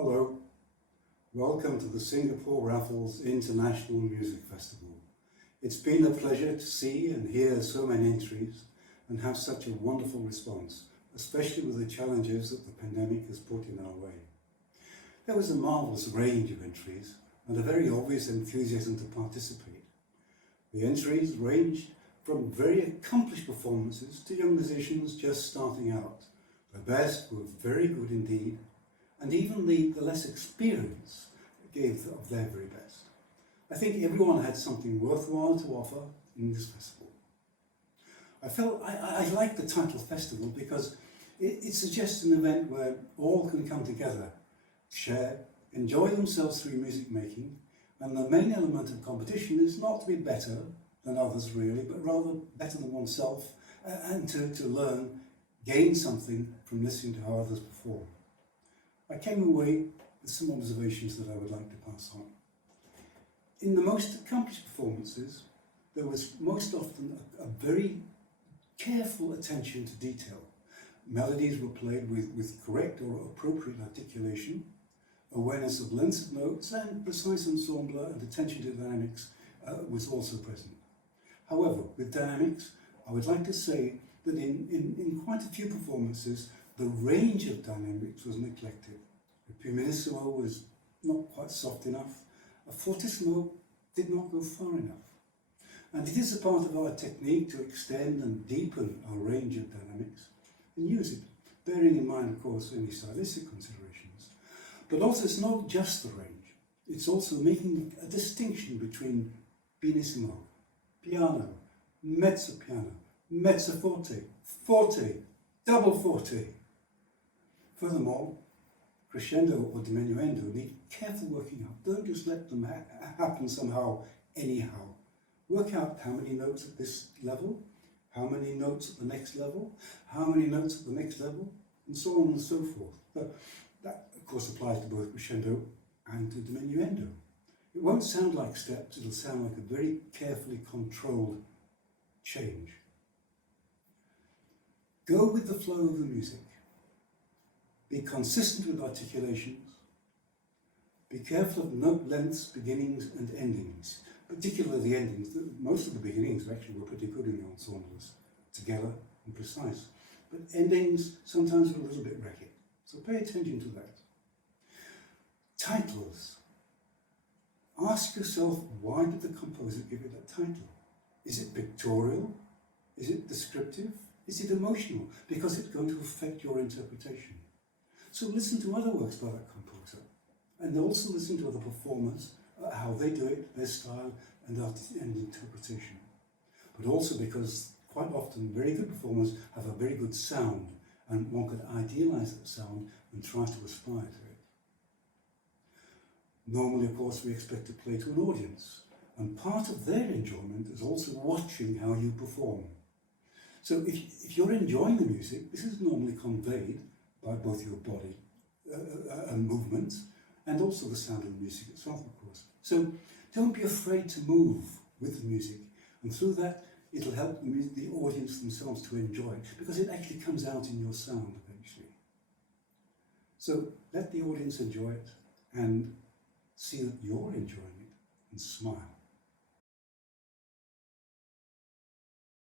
Hello, welcome to the Singapore Raffles International Music Festival. It's been a pleasure to see and hear so many entries and have such a wonderful response, especially with the challenges that the pandemic has put in our way. There was a marvellous range of entries and a very obvious enthusiasm to participate. The entries ranged from very accomplished performances to young musicians just starting out. The best were very good indeed, and even the less experienced gave of their very best. I think everyone had something worthwhile to offer in this festival. I felt I like the title festival because it suggests an event where all can come together, share, enjoy themselves through music making, and the main element of competition is not to be better than others really, but rather better than oneself, and to learn, gain something from listening to how others perform. I came away with some observations that I would like to pass on. In the most accomplished performances, there was most often a very careful attention to detail. Melodies were played with correct or appropriate articulation, awareness of lengths of notes, and precise ensemble and attention to dynamics was also present. However, with dynamics, I would like to say that in quite a few performances, the range of dynamics was neglected. A pianissimo was not quite soft enough. A fortissimo did not go far enough. And it is a part of our technique to extend and deepen our range of dynamics and use it, bearing in mind, of course, any stylistic considerations. But also, it's not just the range. It's also making a distinction between pianissimo, piano, mezzo piano, mezzo forte, forte, double forte. Furthermore, crescendo or diminuendo need careful working out. Don't just let them happen somehow, anyhow. Work out how many notes at this level, how many notes at the next level, how many notes at the next level, and so on and so forth. But that, of course, applies to both crescendo and to diminuendo. It won't sound like steps, it'll sound like a very carefully controlled change. Go with the flow of the music. Be consistent with articulations. Be careful of note lengths, beginnings and endings, particularly the endings. Most of the beginnings actually were pretty good in the ensembles, together and precise. But endings sometimes are a little bit ragged, so pay attention to that. Titles. Ask yourself, why did the composer give it that title? Is it pictorial? Is it descriptive? Is it emotional? Because it's going to affect your interpretation. So listen to other works by that composer, and also listen to other performers, how they do it, their style and interpretation. But also because quite often very good performers have a very good sound, and one could idealize that sound and try to aspire to it. Normally, of course, we expect to play to an audience, and part of their enjoyment is also watching how you perform. So if you're enjoying the music, this is normally conveyed by both your body and movements, and also the sound of the music itself, of course. So don't be afraid to move with the music, and through that it'll help the audience themselves to enjoy it, because it actually comes out in your sound eventually. So let the audience enjoy it, and see that you're enjoying it, and smile.